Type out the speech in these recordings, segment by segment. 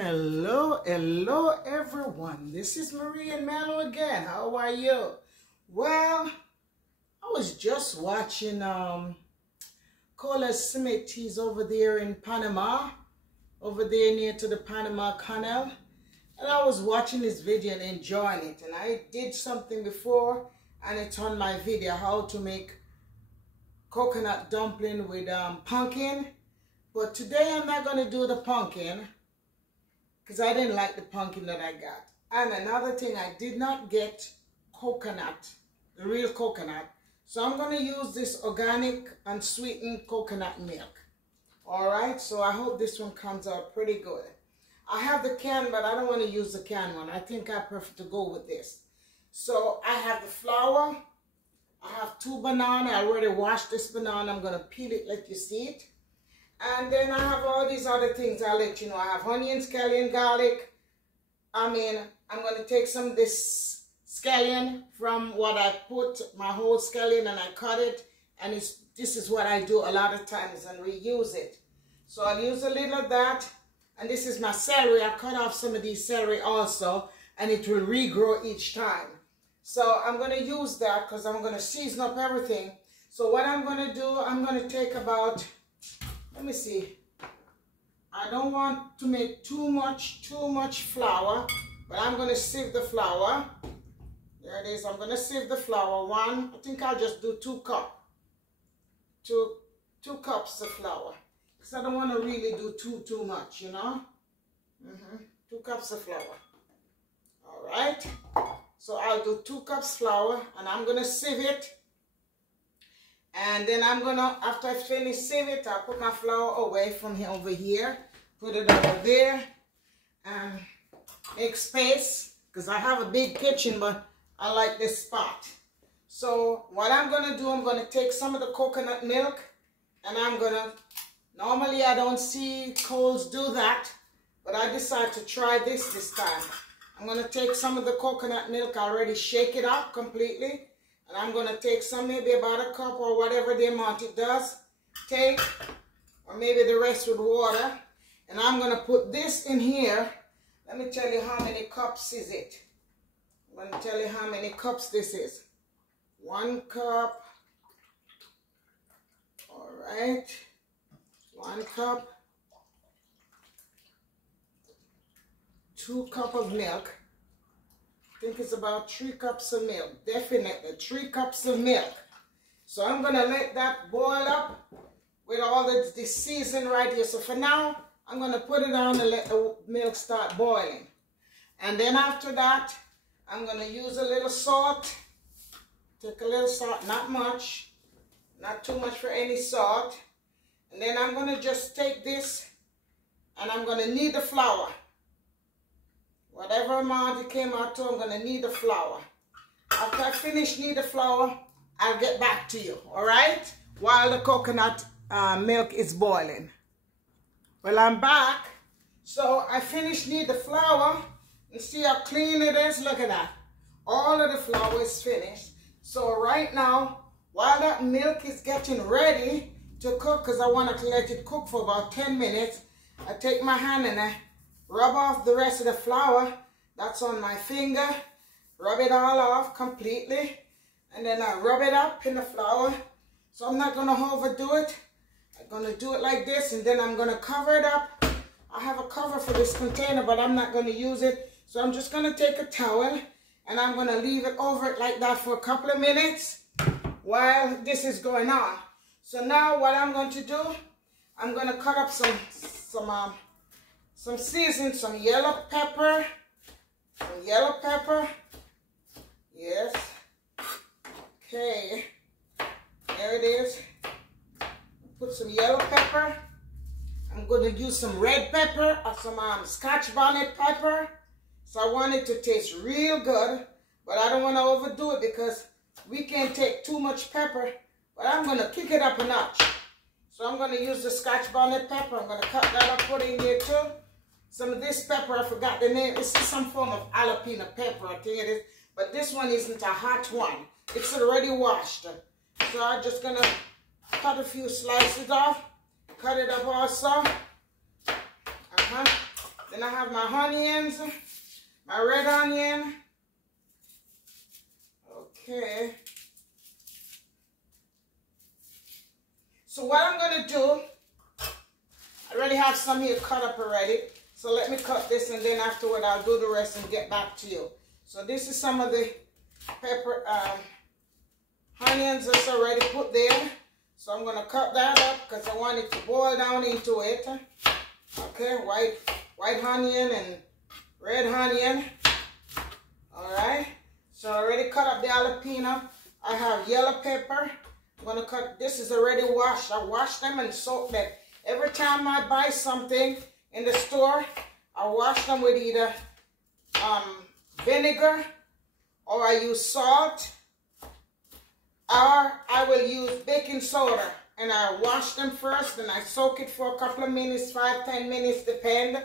Hello everyone. This is Marie and Mello again. How are you? Well, I was just watching Cola Smith. He's over there in Panama, over there near to the Panama Canal. And I was watching this video and enjoying it. And I did something before, and it's on my video, how to make coconut dumpling with pumpkin. But today I'm not going to do the pumpkin, because I didn't like the pumpkin that I got. And another thing, I did not get coconut, the real coconut. So I'm going to use this organic unsweetened coconut milk. Alright, so I hope this one comes out pretty good. I have the can, but I don't want to use the can one. I think I prefer to go with this. So I have the flour. I have 2 bananas. I already washed this banana. I'm going to peel it, let you see it. And then I have all these other things I'll let you know. I have onions, scallion, garlic. I'm going to take some of this scallion from what I put, my whole scallion, and I cut it. And this is what I do a lot of times and reuse it. So I'll use a little of that. And this is my celery. I cut off some of these celery also, and it will regrow each time. So I'm going to use that because I'm going to season up everything. So what I'm going to do, I'm going to take about... Let me see. I don't want to make too much flour, but I'm going to sieve the flour. There it is. I'm going to sieve the flour. I think I'll just do 2 cups. 2 cups of flour. Because I don't want to really do too much, you know. 2 cups of flour. All right. So I'll do 2 cups flour, and I'm going to sieve it. And then I'm gonna, after I finish sieve it, I'll put my flour away from here over here, put it over there, and make space, because I have a big kitchen, but I like this spot. So what I'm gonna do, I'm gonna take some of the coconut milk, and I'm gonna, normally I don't see Coles do that, but I decided to try this time. I'm gonna take some of the coconut milk, I already shake it up completely. And I'm going to take some, maybe about a cup or whatever the amount it does take, or maybe the rest with water. And I'm going to put this in here. Let me tell you how many cups is it. I'm going to tell you how many cups this is. 1 cup. All right. 1 cup. 2 cups of milk. I think it's about 3 cups of milk. Definitely 3 cups of milk. So I'm going to let that boil up with all the seasoning right here. So for now, I'm going to put it on and let the milk start boiling. And then after that, I'm going to use a little salt. Take a little salt, not much. Not too much for any salt. And then I'm going to just take this and I'm going to knead the flour. Whatever amount it came out to, I'm going to knead the flour. After I finish kneading the flour, I'll get back to you, all right? While the coconut milk is boiling. Well, I'm back. So I finished kneading the flour. And see how clean it is? Look at that. All of the flour is finished. So right now, while that milk is getting ready to cook, because I want to let it cook for about 10 minutes, I take my hand and I rub off the rest of the flour that's on my finger. Rub it all off completely. And then I rub it up in the flour. So I'm not going to overdo it. I'm going to do it like this, and then I'm going to cover it up. I have a cover for this container, but I'm not going to use it. So I'm just going to take a towel, and I'm going to leave it over it like that for a couple of minutes while this is going on. So now what I'm going to do, I'm going to cut up some seasoning, some yellow pepper. Some yellow pepper. Yes. Okay. There it is. Put some yellow pepper. I'm going to use some red pepper or some Scotch bonnet pepper. So I want it to taste real good, but I don't want to overdo it because we can't take too much pepper. But I'm going to kick it up a notch. So I'm going to use the Scotch bonnet pepper. I'm going to cut that up, put it in here too. Some of this pepper, I forgot the name. It's some form of jalapeno pepper, I think it is. But this one isn't a hot one. It's already washed. So I'm just going to cut a few slices off. Cut it up also. Then I have my onions, my red onion. Okay. So what I'm going to do, I already have some here cut up already. So let me cut this, and then afterward I'll do the rest and get back to you. So this is some of the pepper, onions that's already put there. So I'm going to cut that up because I want it to boil down into it. Okay, white onion and red onion. Alright, so I already cut up the jalapeno. I have yellow pepper. I'm going to cut, this is already washed. I wash them and soak them. Every time I buy something in the store, I wash them with either vinegar, or I use salt, or I will use baking soda. And I wash them first, and I soak it for a couple of minutes, 5-10 minutes, depend.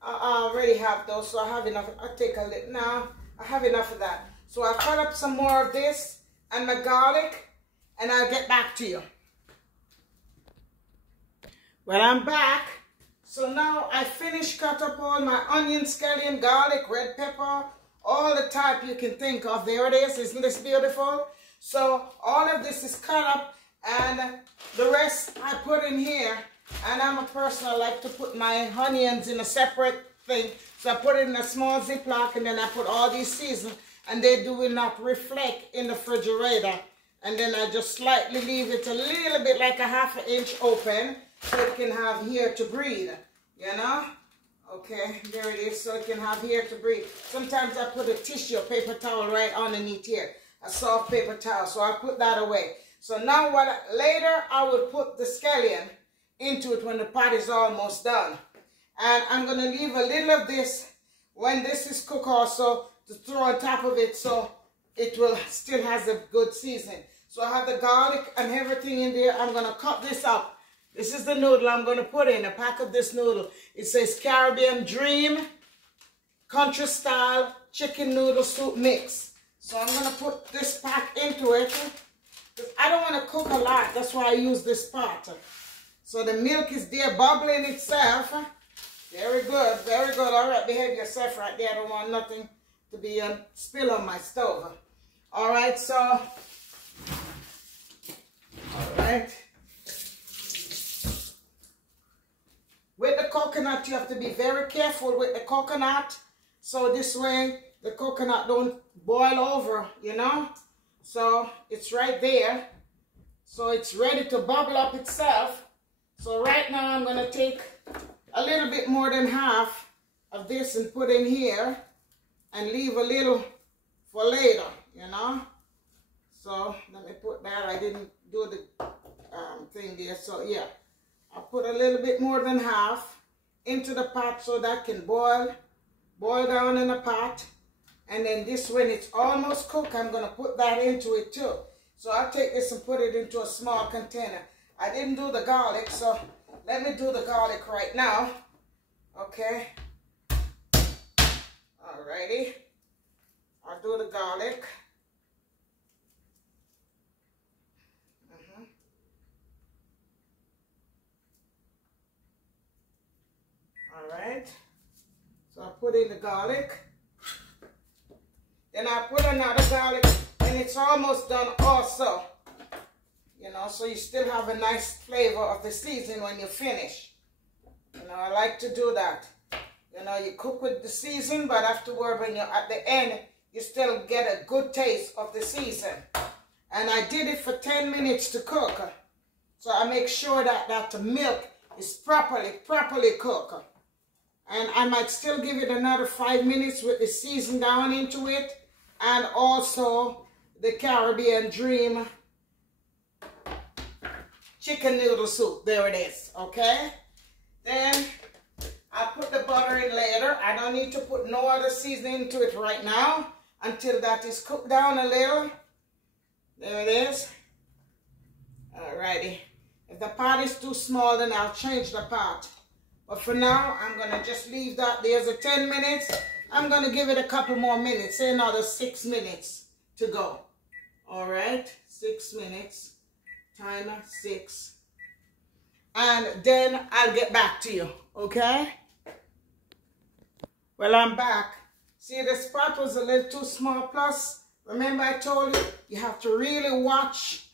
I already have those, so I have enough. I'll take a little now. I have enough of that. So I'll cut up some more of this and my garlic, and I'll get back to you. Well, I'm back. So now I finished cut up all my onion, scallion, garlic, red pepper, all the type you can think of. There it is. Isn't this beautiful? So all of this is cut up, and the rest I put in here. And I'm a person, I like to put my onions in a separate thing. So I put it in a small Ziploc, and then I put all these seasons, and they do not reflect in the refrigerator. And then I just slightly leave it a little bit, like a ½ inch open, so it can have here to breathe, you know? Okay, there it is, so it can have here to breathe. Sometimes I put a tissue, paper towel right underneath here, a soft paper towel, so I put that away. So now later I will put the scallion into it when the pot is almost done. And I'm going to leave a little of this when this is cooked also to throw on top of it, so it will still has a good seasoning. So I have the garlic and everything in there. I'm going to cut this up. This is the noodle I'm going to put in, a pack of this noodle. It says Caribbean Dream Country Style Chicken Noodle Soup Mix. So I'm going to put this pack into it. I don't want to cook a lot. That's why I use this pot. So the milk is there bubbling itself. Very good, very good. All right, behave yourself right there. I don't want nothing to be spill on my stove. All right, so, all right. With the coconut, you have to be very careful with the coconut. So this way, the coconut don't boil over, you know. So it's right there. So it's ready to bubble up itself. So right now I'm going to take a little bit more than half of this and put in here and leave a little for later, you know. So let me put that. I didn't do the thing there. So yeah, I'll put a little bit more than half into the pot so that can boil down in the pot. And then this, when it's almost cooked, I'm going to put that into it too. So I'll take this and put it into a small container. I didn't do the garlic, so let me do the garlic right now. Okay. Alrighty. I'll do the garlic. Alright. So I put in the garlic. Then I put another garlic, and it's almost done also. You know, so you still have a nice flavor of the seasoning when you finish. You know, I like to do that. You know, you cook with the season, but afterward, when you're at the end, you still get a good taste of the season. And I did it for 10 minutes to cook. So I make sure that the milk is properly cooked. And I might still give it another 5 minutes with the season down into it. And also the Caribbean Dream chicken noodle soup. There it is, okay? Then I'll put the butter in later. I don't need to put no other seasoning into it right now until that is cooked down a little. There it is. Alrighty. If the pot is too small, then I'll change the pot. But for now, I'm going to just leave that. There's a 10 minutes. I'm going to give it a couple more minutes. Say another 6 minutes to go. Alright, 6 minutes. Timer 6. And then I'll get back to you, okay? Well, I'm back. See, this pot was a little too small. Plus, remember I told you, you have to really watch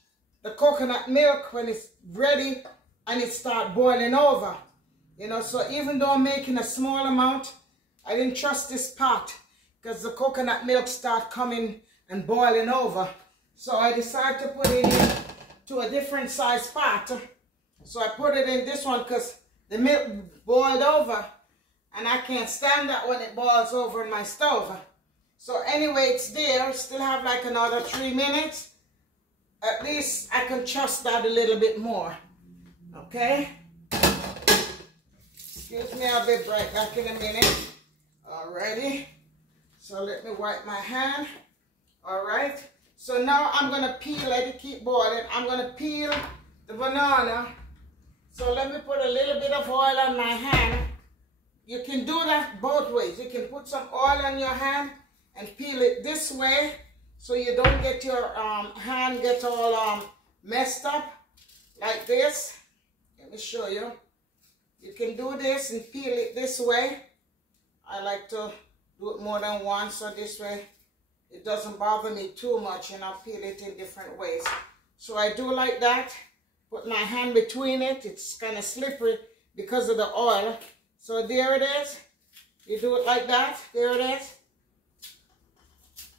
the coconut milk when it's ready and it start boiling over. You know, so even though I'm making a small amount, I didn't trust this pot because the coconut milk start coming and boiling over. So I decided to put it into a different size pot. So I put it in this one because the milk boiled over. And I can't stand that when it boils over in my stove. So anyway, it's there. Still have like another 3 minutes. At least I can trust that a little bit more. Okay? Excuse me, I'll be right back in a minute. Alrighty. So let me wipe my hand. Alright. So now I'm going to peel, let it keep boiling. I'm going to peel the banana. So let me put a little bit of oil on my hand. You can do that both ways. You can put some oil on your hand and peel it this way so you don't get your hand get all messed up like this. Let me show you. You can do this and peel it this way. I like to do it more than once so this way it doesn't bother me too much and I'll peel it in different ways. So I do like that. Put my hand between it. It's kind of slippery because of the oil. So there it is. You do it like that. There it is.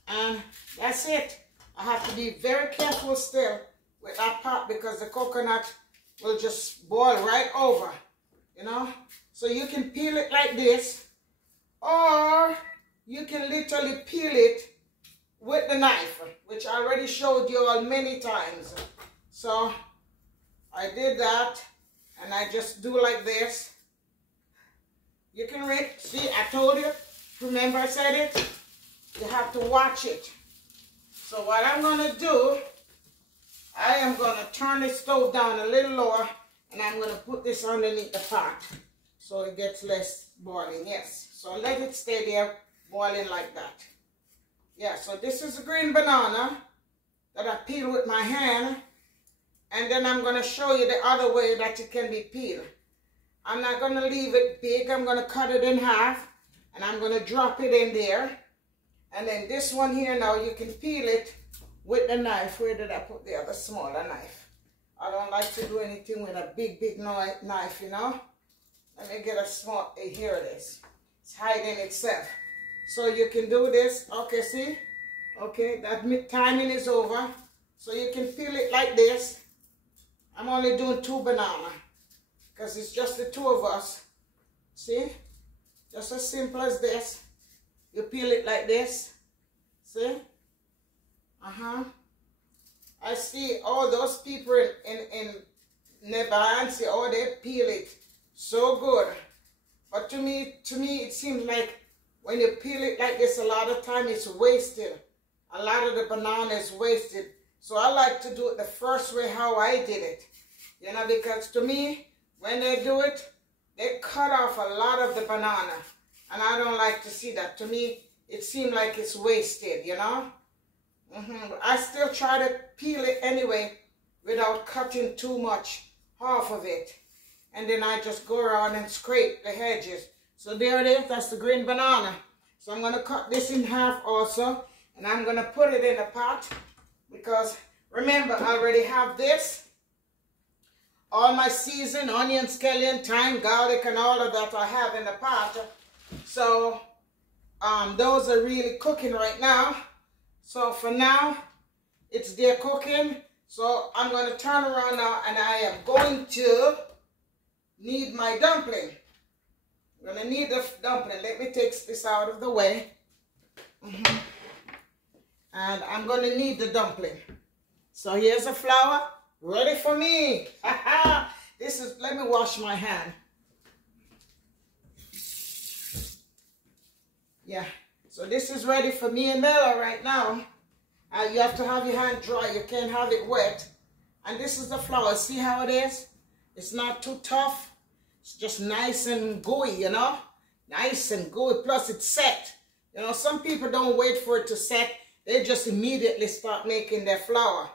And that's it. I have to be very careful still with that pot because the coconut will just boil right over. You know? So you can peel it like this. Or you can literally peel it with the knife, which I already showed you all many times. So I did that. And I just do like this. You can read, see, I told you, remember I said it? You have to watch it. So what I'm going to do, I am going to turn the stove down a little lower and I'm going to put this underneath the pot so it gets less boiling, yes. So let it stay there boiling like that. Yeah, so this is a green banana that I peel with my hand and then I'm going to show you the other way that it can be peeled. I'm not going to leave it big. I'm going to cut it in half and I'm going to drop it in there. And then this one here now, you can peel it with the knife. Where did I put the other smaller knife? I don't like to do anything with a big knife, you know. Let me get a small, here it is. It's hiding itself. So you can do this. Okay, see? Okay, that timing is over. So you can peel it like this. I'm only doing 2 bananas. Because it's just the 2 of us. See? Just as simple as this. You peel it like this. See? I see all those people in Nepal, see, oh, they peel it so good. But to me, it seems like when you peel it like this, a lot of time it's wasted. A lot of the banana is wasted. So I like to do it the first way how I did it. You know, because to me, when they do it, they cut off a lot of the banana. And I don't like to see that. To me, it seems like it's wasted, you know. But I still try to peel it anyway without cutting too much off of it. And then I just go around and scrape the edges. So there it is. That's the green banana. So I'm going to cut this in half also. And I'm going to put it in a pot. Because remember, I already have this. All my seasoned onion, scallion, thyme, garlic, and all of that I have in the pot. So those are really cooking right now. So for now, it's there cooking. So I'm going to turn around now and I am going to need my dumpling. I'm going to need the dumpling. Let me take this out of the way. And I'm going to need the dumpling. So here's the flour. Ready for me. This is, let me wash my hand. Yeah, so this is ready for me and Bella right now. You have to have your hand dry. You can't have it wet. And this is the flour. See how it is? It's not too tough. It's just nice and gooey, you know? Nice and gooey. Plus it's set. You know, some people don't wait for it to set. They just immediately start making their flour.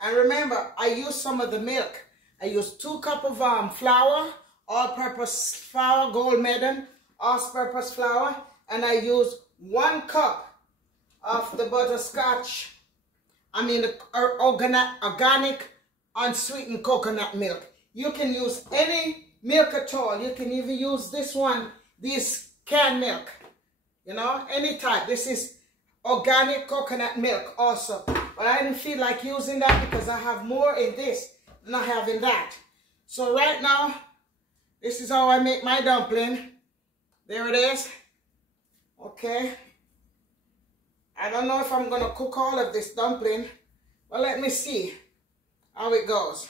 And remember, I use some of the milk. I use 2 cups of flour, all-purpose flour, gold medal, all-purpose flour. and I use 1 cup of the butterscotch. I mean the organic unsweetened coconut milk. You can use any milk at all. You can even use this one, this canned milk. You know, any type. This is organic coconut milk also. But I didn't feel like using that because I have more in this than I have in that. So right now, this is how I make my dumpling. There it is. Okay. I don't know if I'm going to cook all of this dumpling, but let me see how it goes.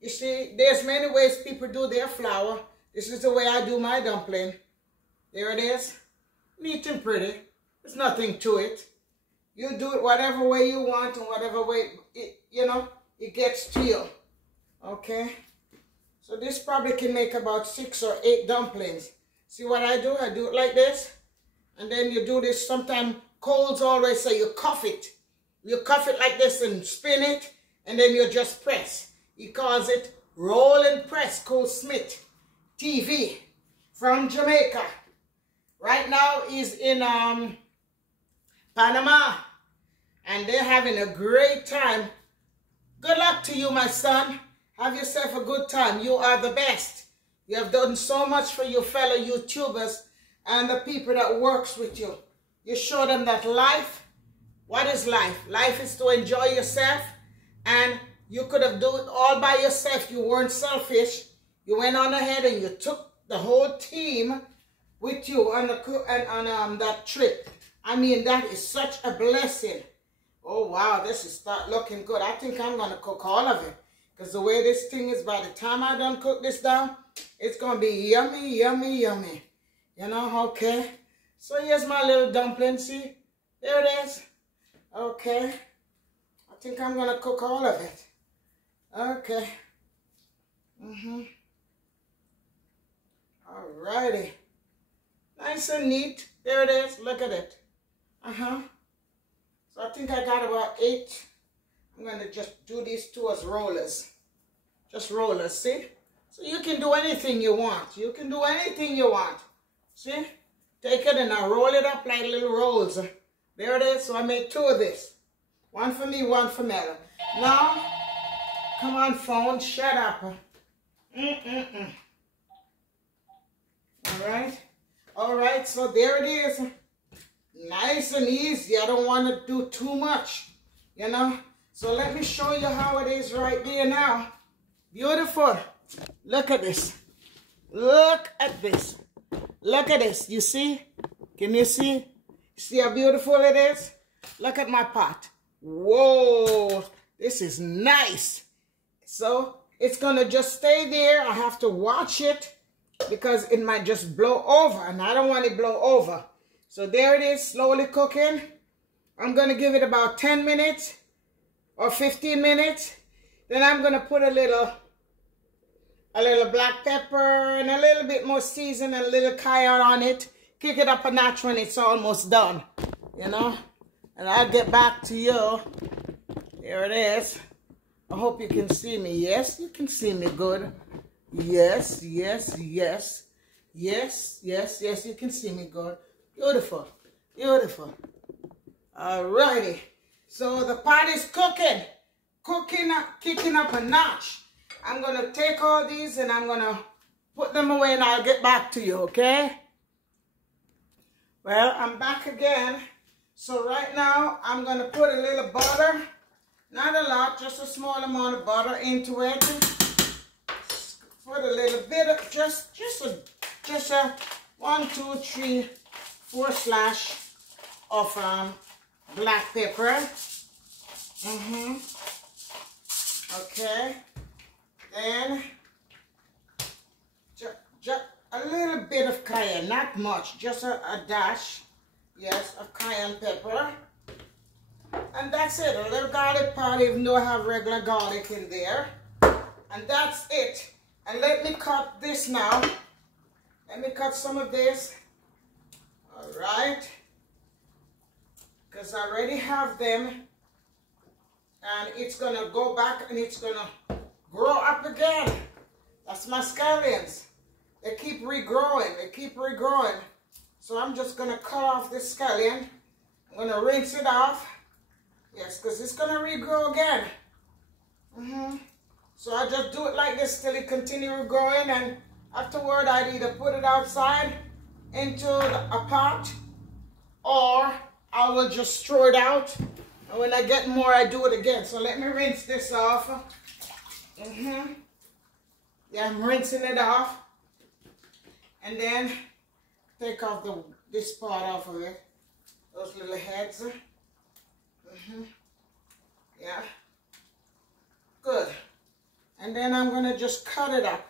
You see, there's many ways people do their flour. This is the way I do my dumpling. There it is. Neat and pretty. There's nothing to it. You do it whatever way you want and whatever way, it gets to you. Okay? So this probably can make about 6 or 8 dumplings. See what I do? I do it like this. And then you do this sometimes colds always say you cuff it. You cuff it like this and spin it. And then you just press. He calls it roll and press. Cole Smith TV from Jamaica. Right now he's in Panama. And they're having a great time. Good luck to you, my son. Have yourself a good time. You are the best. You have done so much for your fellow YouTubers and the people that works with you. You show them that life, what is life? Life is to enjoy yourself, and you could have done it all by yourself. You weren't selfish. You went on ahead and you took the whole team with you on that trip. I mean, that is such a blessing. Oh, wow, this is start looking good. I think I'm going to cook all of it. Because the way this thing is, by the time I done cook this down, it's going to be yummy, yummy, yummy. You know, okay. So here's my little dumpling, see? There it is. Okay. I think I'm going to cook all of it. Okay. Alrighty. Nice and neat. There it is. Look at it. So I think I got about 8. I'm going to just do these 2 as rollers. Just rollers, see? So you can do anything you want. You can do anything you want. See? Take it and I roll it up like little rolls. There it is. So I made 2 of this. 1 for me, 1 for Mela. Now, come on, phone. Shut up. Alright. Alright, so there it is. Nice and easy. I don't want to do too much. You know? So let me show you how it is right there now. Beautiful. Look at this. Look at this. Look at this. You see? Can you see? See how beautiful it is? Look at my pot. Whoa. This is nice. So it's going to just stay there. I have to watch it because it might just blow over. And I don't want it blow over. So there it is, slowly cooking. I'm going to give it about 10 minutes or 15 minutes. Then I'm going to put a little black pepper and a little bit more season and a little cayenne on it. Kick it up a notch when it's almost done, you know. And I'll get back to you. There it is. I hope you can see me. Yes, you can see me good. Yes, yes, yes. Yes, yes, yes, you can see me good. Beautiful, beautiful. Alrighty. So the pot is cooking. Kicking up a notch. I'm going to take all these and I'm going to put them away and I'll get back to you, okay? Well, I'm back again. So right now, I'm going to put a little butter. Not a lot, just a small amount of butter into it. Put a little bit of, just a 1, 2, 3, 4 slash of black pepper. Okay. Then just a little bit of cayenne, not much, just a dash, yes, of cayenne pepper. And that's it, a little garlic powder, even though I have regular garlic in there. And that's it. And let me cut this now. Let me cut some of this. All right. Because I already have them. And it's going to go back and it's going to grow up again. That's my scallions. They keep regrowing. They keep regrowing. So I'm just going to cut off this scallion. I'm going to rinse it off. Yes, because it's going to regrow again. So I just do it like this till it continues growing, and afterward I'd either put it outside into a pot, or I will just throw it out, and when I get more I do it again. So let me rinse this off. Yeah, I'm rinsing it off, and then take off this part off of it, those little heads. Yeah, good. And then I'm going to just cut it up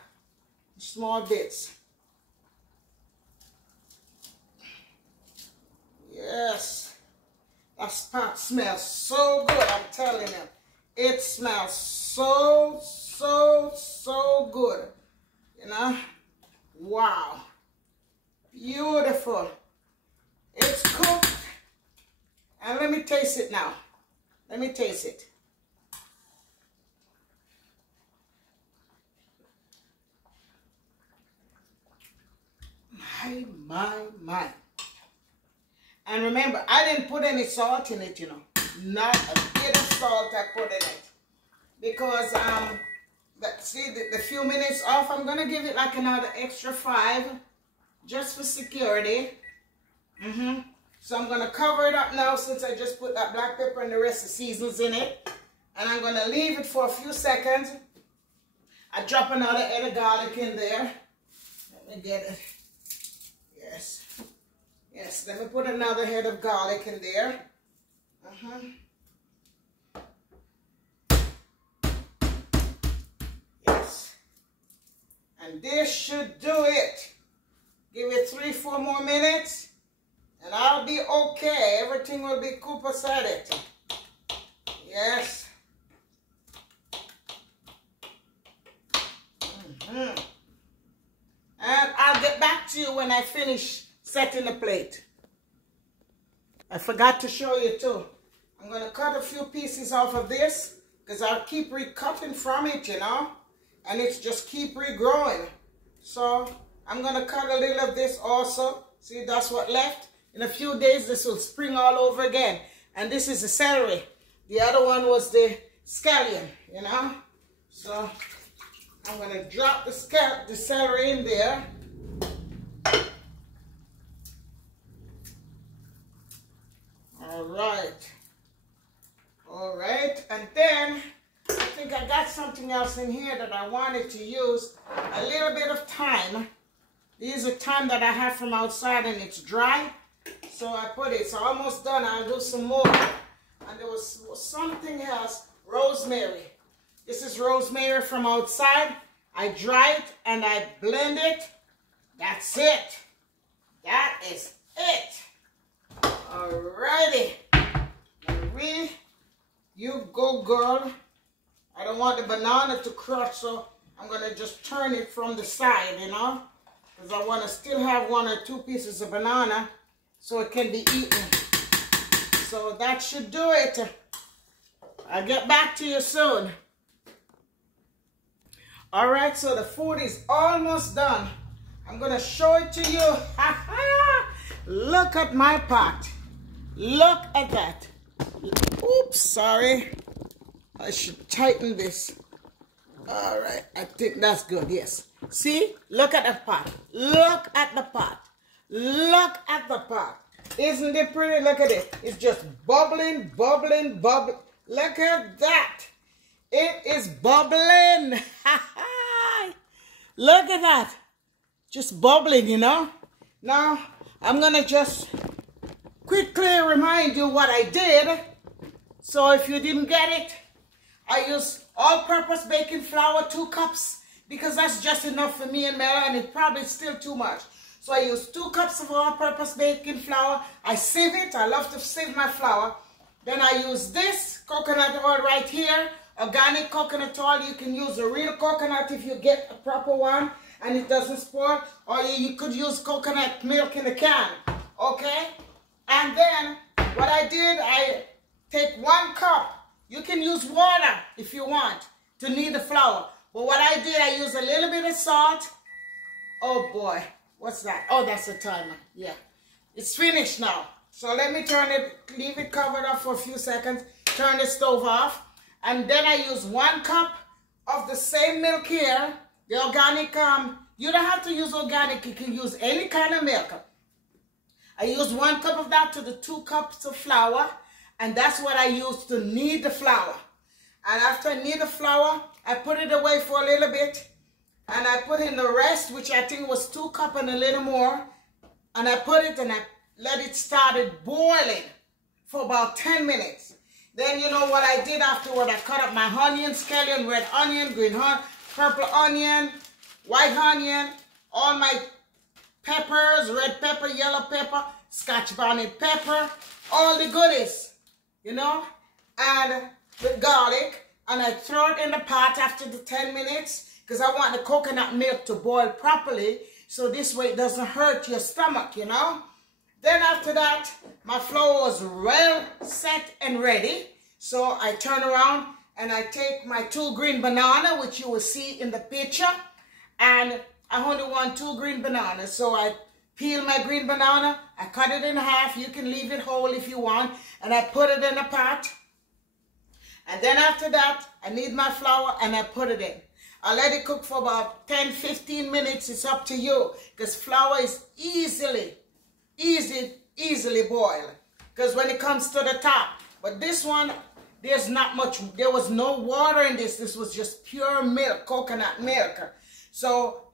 in small bits. Yes, that pot smells so good, I'm telling you. It smells so good, you know. Wow, beautiful. It's cooked, and let me taste it now. Let me taste it. My. And remember, I didn't put any salt in it, you know. Not a bit of salt I put in it. Because, see, the few minutes off, I'm going to give it like another extra 5. Just for security. So I'm going to cover it up now since I just put that black pepper and the rest of the seasonings in it. And I'm going to leave it for a few seconds. I drop another head of garlic in there. Let me get it. Yes, let me put another head of garlic in there. Yes. And this should do it. Give it 3-4 more minutes, and I'll be okay. Everything will be copacetic. Yes. And I'll get back to you when I finish setting the plate. I forgot to show you too. I'm going to cut a few pieces off of this because I'll keep recutting from it, you know. And it's just keep regrowing. So I'm going to cut a little of this also. See, that's what left. In a few days, this will spring all over again. And this is the celery. The other one was the scallion, you know. So I'm going to drop the celery in there. All right, and then I think I got something else in here that I wanted to use. A little bit of thyme. These are thyme that I have from outside and it's dry. So I put it, it's almost done. I'll do some more. And there was something else, rosemary. This is rosemary from outside. I dry it and I blend it. That's it. That is it. Alrighty. Marie, you go, girl. I don't want the banana to crush, so I'm going to just turn it from the side, you know, because I want to still have 1 or 2 pieces of banana so it can be eaten. So that should do it. I'll get back to you soon. All right, so the food is almost done. I'm going to show it to you. Look at my pot. Look at that. Oops, sorry. I should tighten this. All right, I think that's good, yes. See, look at the pot. Look at the pot. Look at the pot. Isn't it pretty? Look at it. It's just bubbling, bubbling, bubbling. Look at that. It is bubbling. Look at that. Just bubbling, you know. Now, I'm going to just quickly remind you what I did. So if you didn't get it, I used all-purpose baking flour, 2 cups, because that's just enough for me and Mela, and it's probably still too much. So I used 2 cups of all-purpose baking flour. I sieve it. I love to sieve my flour. Then I use this coconut oil right here, organic coconut oil. You can use a real coconut if you get a proper one and it doesn't spoil, or you could use coconut milk in a can, okay? And then what I did, I take 1 cup. You can use water if you want to knead the flour. But what I did, I used a little bit of salt. Oh boy, what's that? Oh, that's a timer, yeah. It's finished now. So let me turn it, leave it covered up for a few seconds, turn the stove off, and then I use 1 cup of the same milk here, the organic, you don't have to use organic, you can use any kind of milk. I use 1 cup of that to the 2 cups of flour, and that's what I use to knead the flour. And after I knead the flour, I put it away for a little bit, and I put in the rest, which I think was 2 cups and a little more, and I put it and I let it started boiling for about 10 minutes. Then you know what I did afterward? I cut up my onion, scallion, red onion, green onion, purple onion, white onion, all my peppers, red pepper, yellow pepper, scotch bonnet pepper, all the goodies, you know, and with garlic, and I throw it in the pot after the 10 minutes because I want the coconut milk to boil properly so this way it doesn't hurt your stomach, you know. Then after that, my flour was well set and ready. So I turn around and I take my 2 green banana, which you will see in the picture. And I only want 2 green bananas. So I peel my green banana, I cut it in half. You can leave it whole if you want. And I put it in a pot. And then after that, I knead my flour and I put it in. I let it cook for about 10-15 minutes. It's up to you. Because flour is easily boiled, because when it comes to the top, but this one, there's not much, there was no water in this. This was just pure milk, coconut milk, so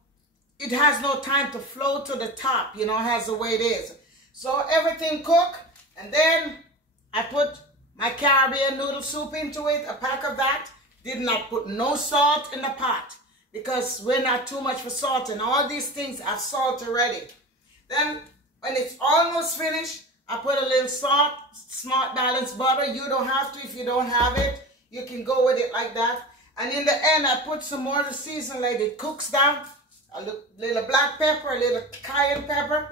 it has no time to flow to the top, you know, has the way it is. So everything cooked, and then I put my Caribbean noodle soup into it, a pack of that. Did not put no salt in the pot because we're not too much for salt, and all these things have salt already. Then when it's almost finished, I put a little salt, smart balanced butter. You don't have to if you don't have it. You can go with it like that. And in the end, I put some more to season like it cooks down. A little black pepper, a little cayenne pepper,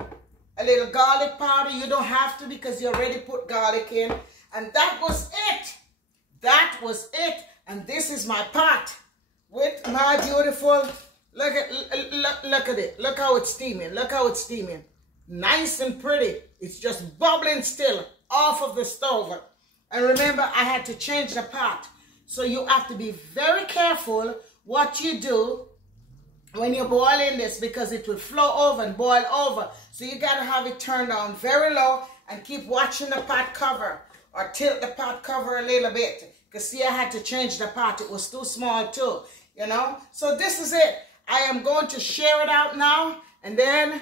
a little garlic powder. You don't have to because you already put garlic in. And that was it. That was it. And this is my pot with my beautiful, look at it. Look how it's steaming. Look how it's steaming. Nice and pretty. It's just bubbling still off of the stove. And remember, I had to change the pot. So you have to be very careful what you do when you're boiling this, because it will flow over and boil over. So you got to have it turned down very low and keep watching the pot cover, or tilt the pot cover a little bit. Because see, I had to change the pot. It was too small too, you know. So this is it. I am going to share it out now, and then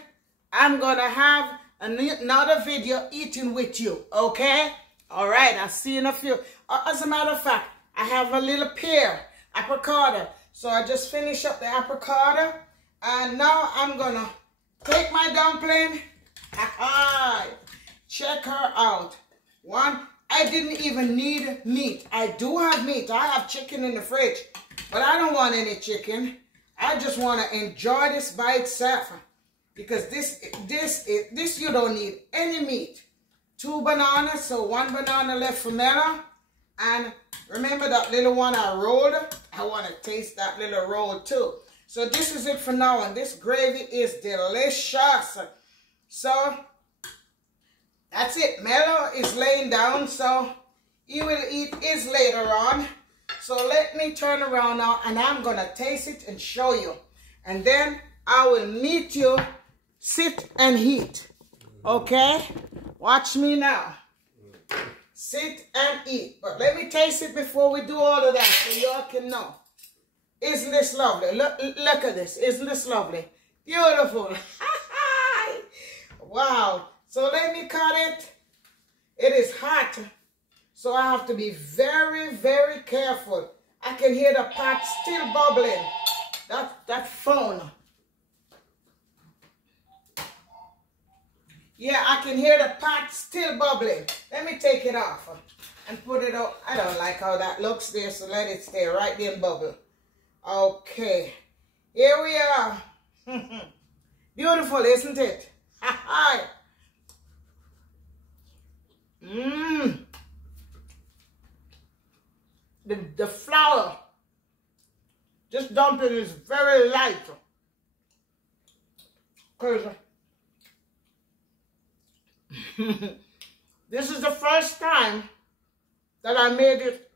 I'm going to have another video eating with you, okay? All right, I'll see you in a few. As a matter of fact, I have a little pear, apricot. So I just finished up the apricot, and now I'm going to take my dumpling. Check her out. One, I didn't even need meat. I do have meat. I have chicken in the fridge, but I don't want any chicken. I just want to enjoy this by itself. Because this you don't need any meat. 2 bananas, so 1 banana left for Mela. And remember that little one I rolled? I want to taste that little roll too. So this is it for now, and this gravy is delicious. So that's it. Mela is laying down, so he will eat his later on. So let me turn around now, and I'm going to taste it and show you. And then I will meet you. Sit and eat, okay? Watch me now. Sit and eat. But let me taste it before we do all of that so y'all can know. Isn't this lovely? Look at this. Isn't this lovely? Beautiful. Wow. So let me cut it. It is hot, so I have to be very, very careful. I can hear the pot still bubbling. That phone. Yeah, I can hear the pot still bubbling. Let me take it off and put it out. I don't like how that looks there, so let it stay right there and bubble. Okay, here we are. Beautiful, isn't it? The flour, this dumpling is very light. Cause This is the first time that I made it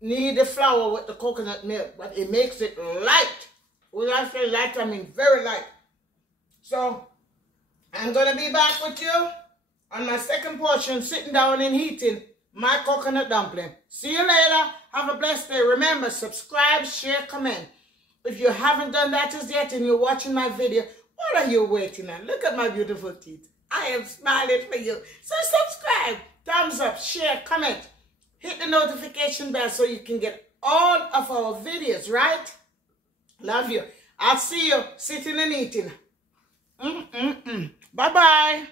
need the flour with the coconut milk, but it makes it light. When I say light, I mean very light. So I'm going to be back with you on my second portion, sitting down and eating my coconut dumpling. See you later. Have a blessed day. Remember, subscribe, share, comment. If you haven't done that as yet and you're watching my video, what are you waiting on? Look at my beautiful teeth. I am smiling for you. So subscribe, thumbs up, share, comment. Hit the notification bell so you can get all of our videos, right? Love you. I'll see you sitting and eating. Bye-bye.